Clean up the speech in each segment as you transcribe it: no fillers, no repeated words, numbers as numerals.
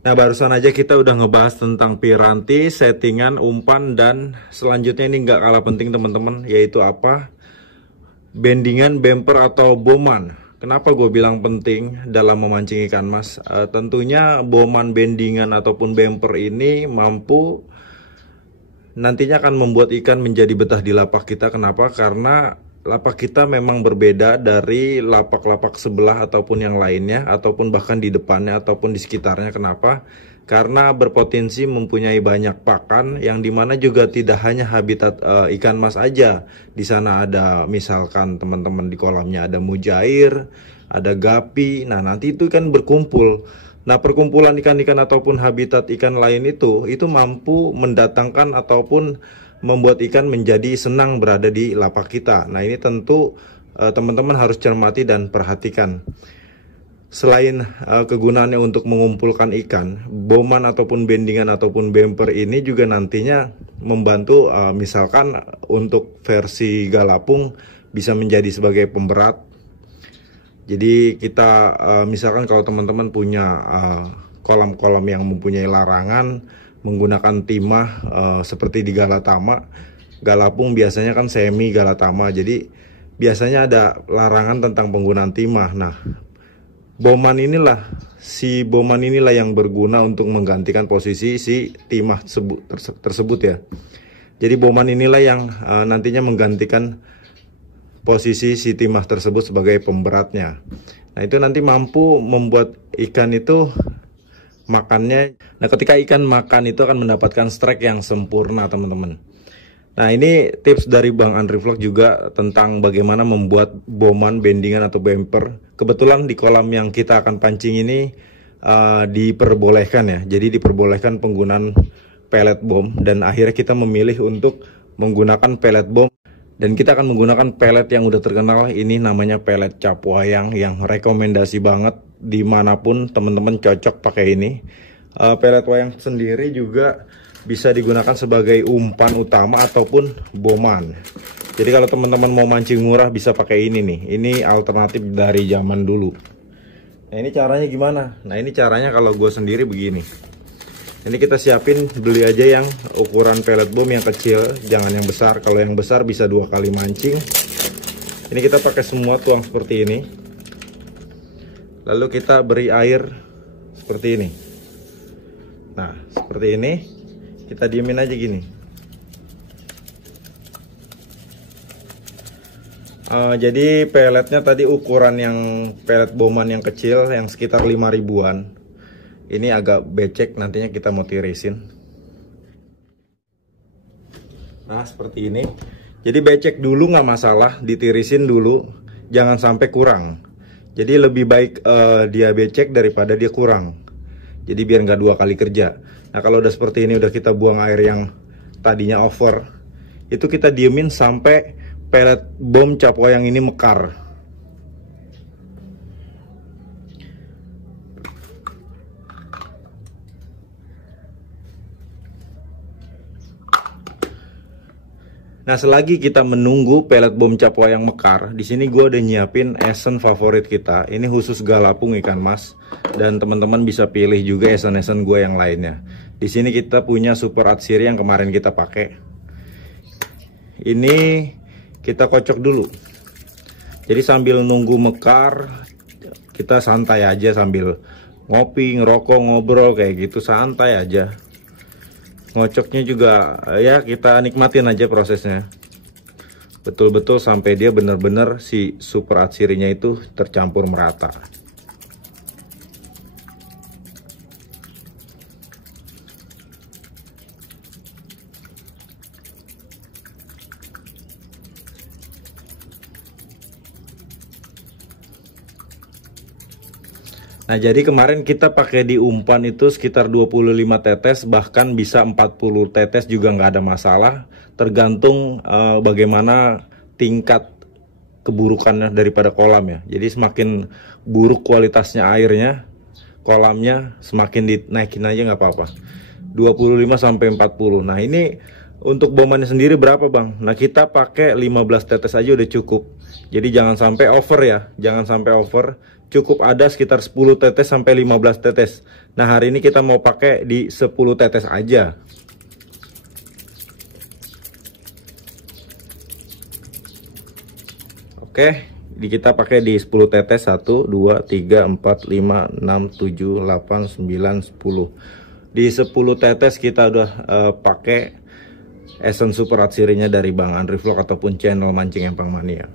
Nah, barusan aja kita udah ngebahas tentang piranti, settingan, umpan, dan selanjutnya ini nggak kalah penting teman-teman, yaitu apa? Bendingan, bumper, atau boman. Kenapa gue bilang penting dalam memancing ikan mas? Tentunya boman, bendingan, ataupun bumper ini mampu nantinya akan membuat ikan menjadi betah di lapak kita. Kenapa? Karena lapak kita memang berbeda dari lapak-lapak sebelah ataupun yang lainnya, ataupun bahkan di depannya ataupun di sekitarnya. Kenapa? Karena berpotensi mempunyai banyak pakan yang dimana juga tidak hanya habitat ikan mas aja. Di sana ada misalkan teman-teman di kolamnya ada mujair, ada gapi. Nah, nanti itu kan berkumpul. Nah, perkumpulan ikan-ikan ataupun habitat ikan lain itu mampu mendatangkan ataupun membuat ikan menjadi senang berada di lapak kita. Nah, ini tentu teman-teman harus cermati dan perhatikan. Selain kegunaannya untuk mengumpulkan ikan, boman ataupun bendingan ataupun bumper ini juga nantinya membantu misalkan untuk versi galapung bisa menjadi sebagai pemberat. Jadi kita misalkan kalau teman-teman punya kolam-kolam yang mempunyai larangan menggunakan timah seperti di Galatama, galapung biasanya kan semi Galatama, jadi biasanya ada larangan tentang penggunaan timah. Nah, boman inilah yang berguna untuk menggantikan posisi si timah tersebut ya. Jadi boman inilah yang nantinya menggantikan posisi si timah tersebut sebagai pemberatnya. Nah, itu nanti mampu membuat ikan itu makannya. Nah, ketika ikan makan itu akan mendapatkan strike yang sempurna teman-teman. Nah, ini tips dari Bang Andri Vlog juga tentang bagaimana membuat boman, bendingan atau bumper. Kebetulan di kolam yang kita akan pancing ini diperbolehkan ya. Jadi diperbolehkan penggunaan pellet bom, dan akhirnya kita memilih untuk menggunakan pellet bom. Dan kita akan menggunakan pellet yang udah terkenal, ini namanya pellet cap wayang, yang rekomendasi banget dimanapun teman-teman cocok pakai ini. Pellet wayang sendiri juga bisa digunakan sebagai umpan utama ataupun boman. Jadi kalau teman-teman mau mancing murah bisa pakai ini nih. Ini alternatif dari zaman dulu. Nah, ini caranya gimana? Nah, ini caranya kalau gue sendiri begini. Ini kita siapin, beli aja yang ukuran pellet bom yang kecil, jangan yang besar. Kalau yang besar bisa 2 kali mancing. Ini kita pakai semua, tuang seperti ini. Lalu kita beri air seperti ini. Nah, seperti ini. Kita diemin aja gini. Jadi pelletnya tadi ukuran yang pellet boman yang kecil, yang sekitar 5 ribuan. Ini agak becek, nantinya kita mau tirisin. Nah, seperti ini. Jadi becek dulu nggak masalah, ditirisin dulu, jangan sampai kurang. Jadi lebih baik dia becek daripada dia kurang. Jadi biar nggak 2 kali kerja. Nah, kalau udah seperti ini, udah kita buang air yang tadinya over, itu kita diemin sampai pellet bom cap wayang ini mekar. Nah, selagi kita menunggu pellet bom cap wayang mekar, di sini gue udah nyiapin esen favorit kita. Ini khusus galapung ikan mas, dan teman-teman bisa pilih juga esen-esen gue yang lainnya. Di sini kita punya super atsiri yang kemarin kita pakai. Ini kita kocok dulu. Jadi sambil nunggu mekar, kita santai aja sambil ngopi, ngerokok, ngobrol kayak gitu, santai aja. Ngocoknya juga ya kita nikmatin aja prosesnya. Betul-betul sampai dia benar-benar si super atsirinya itu tercampur merata. Nah, jadi kemarin kita pakai di umpan itu sekitar 25 tetes, bahkan bisa 40 tetes juga nggak ada masalah. Tergantung bagaimana tingkat keburukannya daripada kolam ya. Jadi semakin buruk kualitasnya airnya, kolamnya semakin dinaikin aja nggak apa-apa. 25 sampai 40. Nah, ini untuk bomannya sendiri berapa bang? Nah, kita pakai 15 tetes aja udah cukup. Jadi jangan sampai over ya, jangan sampai over. Cukup ada sekitar 10 tetes sampai 15 tetes. Nah, hari ini kita mau pakai di 10 tetes aja. Oke, kita pakai di 10 tetes. 1, 2, 3, 4, 5, 6, 7, 8, 9, 10. Di 10 tetes kita udah pakai Essence Super Atsirinya dari Bang Andri Vlog ataupun channel Mancing Empang Mania.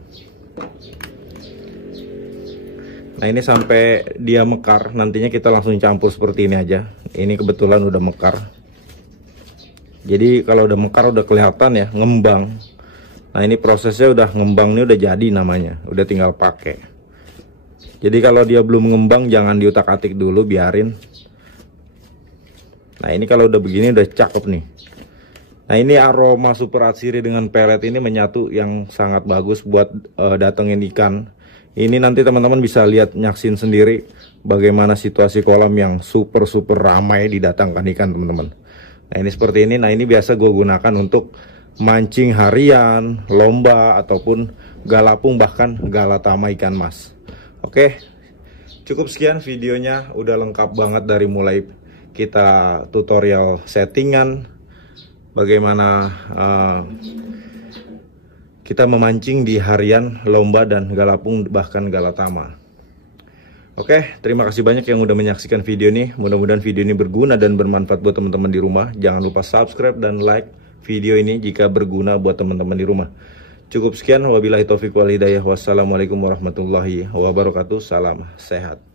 Nah, ini sampai dia mekar, nantinya kita langsung campur seperti ini aja. Ini kebetulan udah mekar. Jadi kalau udah mekar udah kelihatan ya, ngembang. Nah, ini prosesnya udah ngembang, ini udah jadi namanya, udah tinggal pakai. Jadi kalau dia belum ngembang jangan diutak-atik dulu, biarin. Nah, ini kalau udah begini udah cakep nih. Nah, ini aroma Super Atsiri dengan pelet ini menyatu yang sangat bagus buat datengin ikan. Ini nanti teman-teman bisa lihat, nyaksin sendiri bagaimana situasi kolam yang super ramai didatangkan ikan, teman-teman. Nah, ini seperti ini. Nah, ini biasa gue gunakan untuk mancing harian, lomba, ataupun galapung, bahkan galatama ikan mas. Oke, cukup sekian videonya. Udah lengkap banget dari mulai kita tutorial settingan, bagaimana kita memancing di harian, lomba, dan galapung, bahkan galatama. Oke, terima kasih banyak yang udah menyaksikan video ini. Mudah-mudahan video ini berguna dan bermanfaat buat teman-teman di rumah. Jangan lupa subscribe dan like video ini jika berguna buat teman-teman di rumah. Cukup sekian, wabillahi taufiq wal hidayah. Wassalamualaikum warahmatullahi wabarakatuh. Salam sehat.